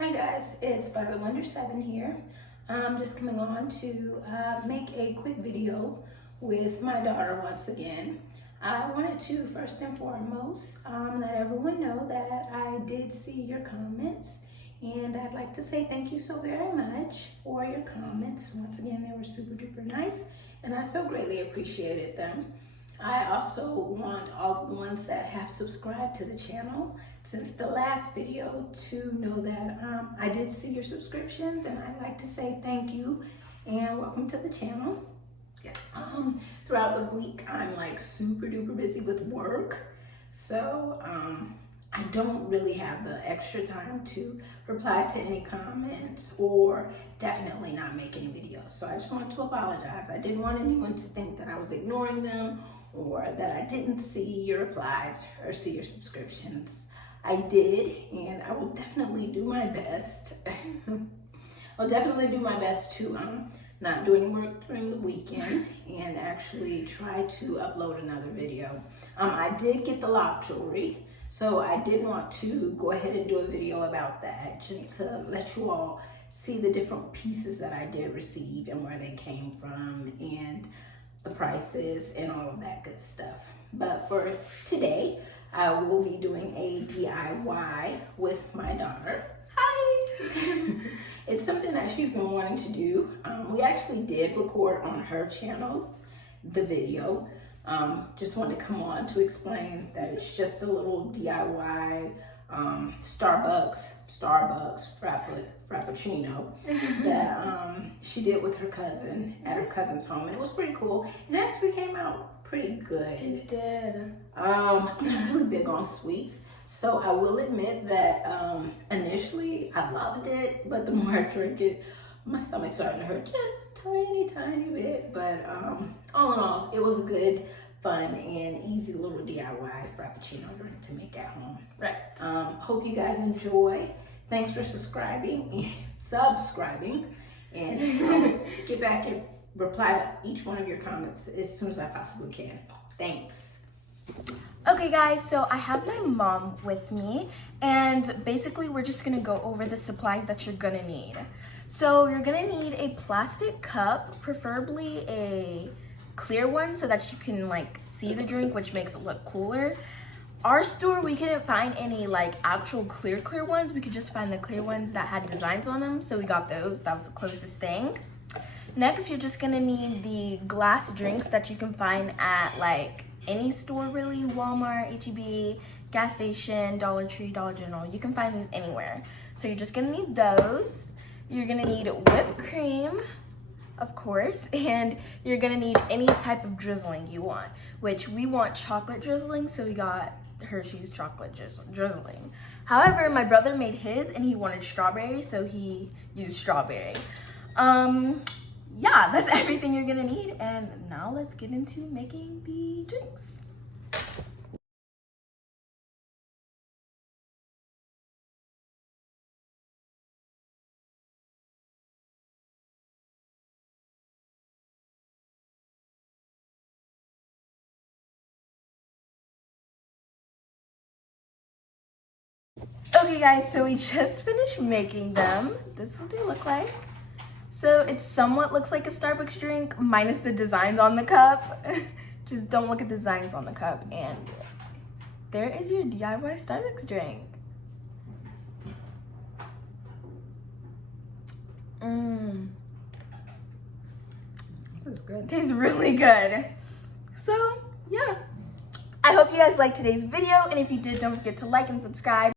Hi guys, it's Violet Wonder 7 here. I'm just coming on to make a quick video with my daughter once again. I wanted to first and foremost let everyone know that I did see your comments, and I'd like to say thank you so very much for your comments. Once again, they were super duper nice and I so greatly appreciated them. I also want all the ones that have subscribed to the channel since the last video to know that I did see your subscriptions, and I'd like to say thank you and welcome to the channel. Yes. Throughout the week, I'm like super duper busy with work, so I don't really have the extra time to reply to any comments or definitely not make any videos. So I just wanted to apologize. I didn't want anyone to think that I was ignoring them or that I didn't see your replies or see your subscriptions. I did, and I will definitely do my best. I'll definitely do my best to not do any work during the weekend and actually try to upload another video. I did get the lock jewelry, so I did want to go ahead and do a video about that just to let you all see the different pieces that I did receive and where they came from and the prices and all of that good stuff. But for today, I will be doing a DIY with my daughter. Hi! It's something that she's been wanting to do. We actually did record on her channel the video. Just wanted to come on to explain that it's just a little DIY Starbucks Frappuccino that she did with her cousin at her cousin's home, and it was pretty cool. And it actually came out pretty good. It did. I'm not really big on sweets, so I will admit that initially I loved it, but the more I drink it, my stomach started to hurt just a tiny bit. But all in all, it was a good, fun, and easy little DIY Frappuccino drink to make at home. Right. Hope you guys enjoy. Thanks for subscribing, and get back and reply to each one of your comments as soon as I possibly can. Thanks. Okay guys, so I have my mom with me, and basically we're just gonna go over the supplies that you're gonna need. So you're gonna need a plastic cup, preferably a clear one so that you can like see the drink, which makes it look cooler. Our store, we couldn't find any like actual clear ones. We could just find the clear ones that had designs on them, so we got those. That was the closest thing. Next, you're just gonna need the glass drinks that you can find at like any store really, Walmart, HEB, gas station, Dollar Tree, Dollar General. You can find these anywhere. So you're just gonna need those. You're gonna need whipped cream, of course, and you're gonna need any type of drizzling you want, which we want chocolate drizzling, so we got Hershey's chocolate drizzling. However, my brother made his and he wanted strawberry, so he used strawberry. Yeah, that's everything you're gonna need, and now let's get into making the drinks. Okay guys, so we just finished making them. This is what they look like. So it somewhat looks like a Starbucks drink, minus the designs on the cup. Just don't look at the designs on the cup. And there is your DIY Starbucks drink. This is good. It tastes really good. So yeah, I hope you guys liked today's video. And if you did, don't forget to like and subscribe.